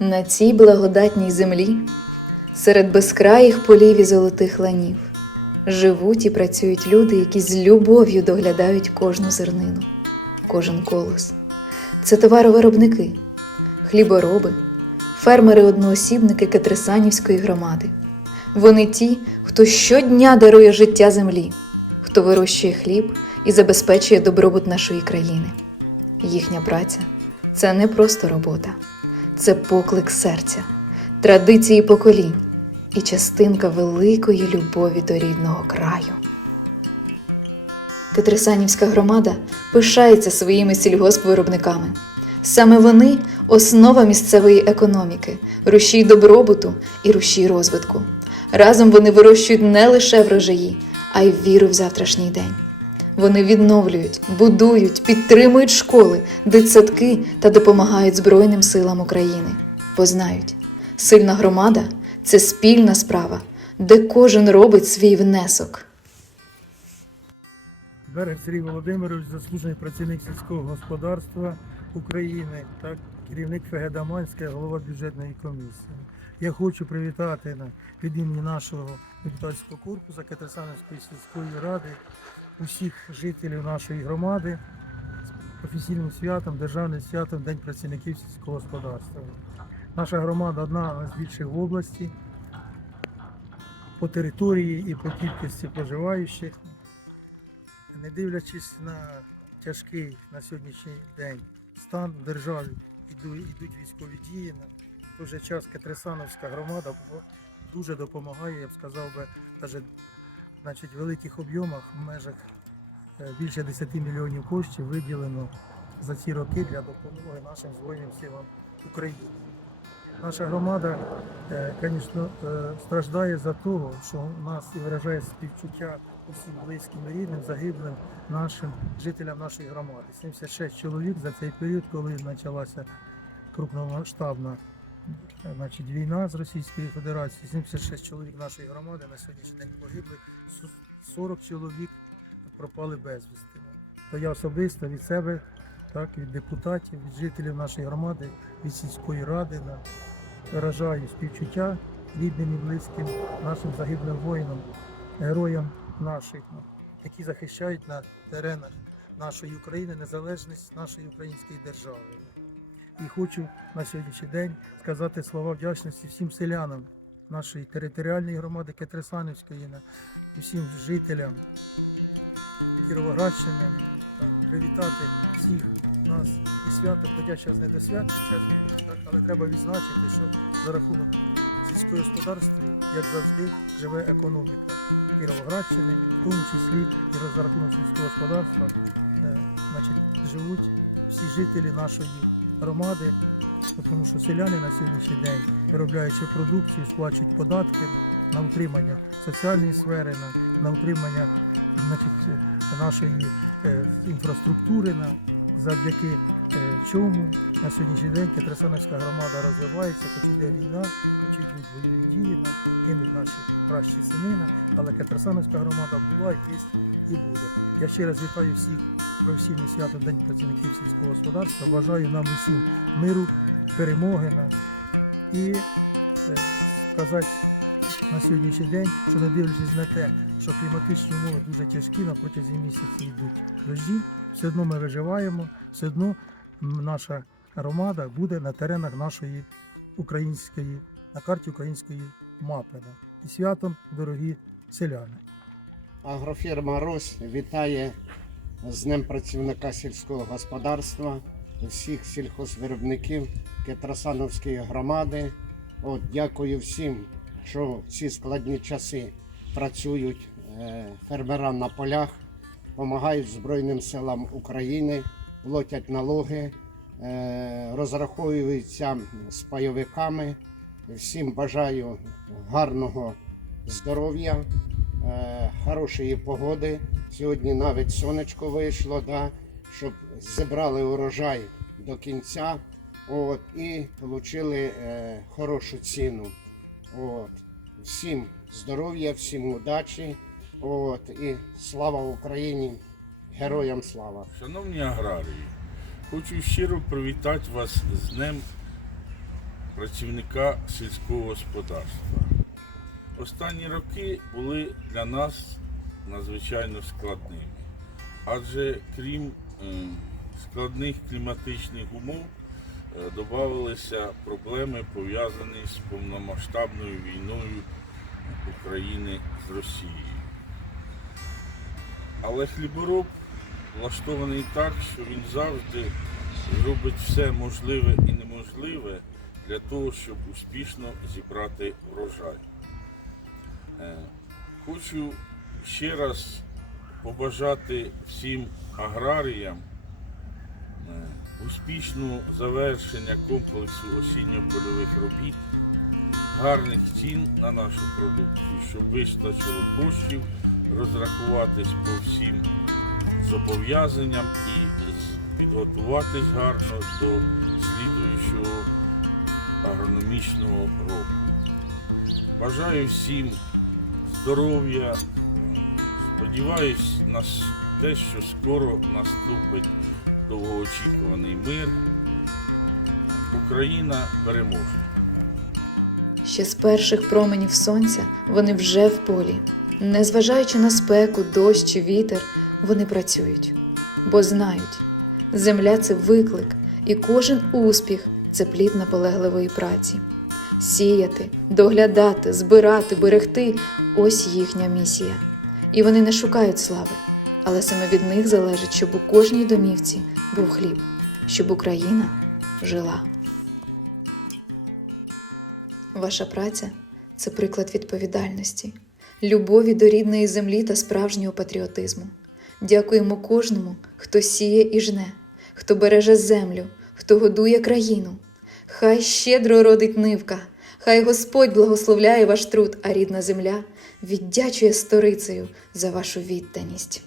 На цій благодатній землі, серед безкраїх полів і золотих ланів, живуть і працюють люди, які з любов'ю доглядають кожну зернину, кожен колос. Це товаровиробники, хлібороби, фермери-одноосібники Катрисанівської громади. Вони ті, хто щодня дарує життя землі, хто вирощує хліб і забезпечує добробут нашої країни. Їхня праця це не просто робота, це поклик серця, традиції поколінь і частинка великої любові до рідного краю. Петрисанівська громада пишається своїми сільгоспвиробниками. Саме вони основа місцевої економіки, рушій добробуту і рушій розвитку. Разом вони вирощують не лише врожаї, а й віру в завтрашній день. Вони відновлюють, будують, підтримують школи, дитсадки та допомагають Збройним силам України. Бо знають, сильна громада це спільна справа, де кожен робить свій внесок. Берег Сергій Володимирович, заслужений працівник сільського господарства України, так, керівник ФГ Даманська, голова бюджетної комісії. Я хочу привітати від імені нашого депутатського корпусу Катерсановської сільської ради усіх жителів нашої громади з професійним святом, державним святом День працівників сільського господарства. Наша громада одна з більших в області по території і по кількості проживаючих не дивлячись на тяжкий на сьогоднішній день стан іду- йдуть військові дії. В той же час Катресановська громада дуже допомагає, я б сказав би, навіть значить, в великих об'ємах в межах е, більше 10 мільйонів коштів виділено за ці роки для допомоги нашим Збройним силам України. Наша громада, звісно, страждає за того, що у нас виражає співчуття усім близьким рідним, загиблим нашим жителям нашої громади. 76 чоловік за цей період, коли почалася крупномасштабна значить, війна з Російською Федерацією, 76 чоловік нашої громади на сьогоднішній день погибли, 40 чоловік пропали безвісти. То я особисто від себе, так, від депутатів, від жителів нашої громади, від сільської ради виражаю співчуття рідним і близьким нашим загиблим воїнам, героям наших, які захищають на теренах нашої України незалежність нашої української держави. І хочу на сьогоднішній день сказати слова вдячності всім селянам нашої територіальної громади Кетресанівської, усім жителям Кіровоградщини, привітати всіх нас і свято, хоча час не до свята, але треба відзначити, Кіровоградщини, в тому числі і за рахунок сільського господарства, значить, живуть всі жителі нашої громади, тому що селяни на сьогоднішній день, виробляючи продукцію, сплачують податки на утримання соціальної сфери, на, утримання значить, нашої інфраструктури, завдяки е, чому на сьогоднішній Бажаю нам усім миру, перемоги і сказати на сьогоднішній день, що не дивлячись на те, що кліматичні умови дуже тяжкі на протязі місяців дощі, все одно ми виживаємо, все одно наша громада буде на теренах нашої української, на карті української мапи. І святом, дорогі селяни. Агрофірма Рус вітає з Днем працівника сільського господарства всіх сільхозвиробників Петросановської громади. От, дякую всім, що в ці складні часи працюють е, фермерам на полях, допомагають Збройним силам України, платять налоги, е, розраховуються з пайовиками. Всім бажаю гарного здоров'я, е, хорошої погоди. Сьогодні навіть сонечко вийшло, да, щоб зібрали урожай до кінця от, і отримали е, хорошу ціну. От. Всім здоров'я, всім удачі. От, і слава Україні! Героям слава! Шановні аграрії, хочу щиро привітати вас з Днем працівника сільського господарства. Останні роки були для нас надзвичайно складними, адже крім е, складних кліматичних умов, е, додавалися проблеми, пов'язані з повномасштабною війною України з Росією. Але хлібороб влаштований так, що він завжди зробить все можливе і неможливе для того, щоб успішно зібрати врожай. Е, Хочу ще раз побажати всім аграріям успішного завершення комплексу осінньо-польових робіт, гарних цін на нашу продукцію, щоб вистачило коштів розрахуватись по всім зобов'язанням і підготуватись гарно до слідуючого агрономічного року. Бажаю всім здоров'я. Сподіваюсь на те, що скоро наступить довгоочікуваний мир. Україна переможе. Ще з перших променів сонця вони вже в полі. Незважаючи на спеку, дощ чи вітер, вони працюють, бо знають, земля це виклик, і кожен успіх це плід наполегливої праці. Сіяти, доглядати, збирати, берегти ось їхня місія. І вони не шукають слави, але саме від них залежить, щоб у кожній домівці був хліб, щоб Україна жила. Ваша праця це приклад відповідальності, любові до рідної землі та справжнього патріотизму. Дякуємо кожному, хто сіє і жне, хто береже землю, хто годує країну. Хай щедро родить нивка, хай Господь благословляє ваш труд, а рідна земля віддячує сторицею за вашу відданість.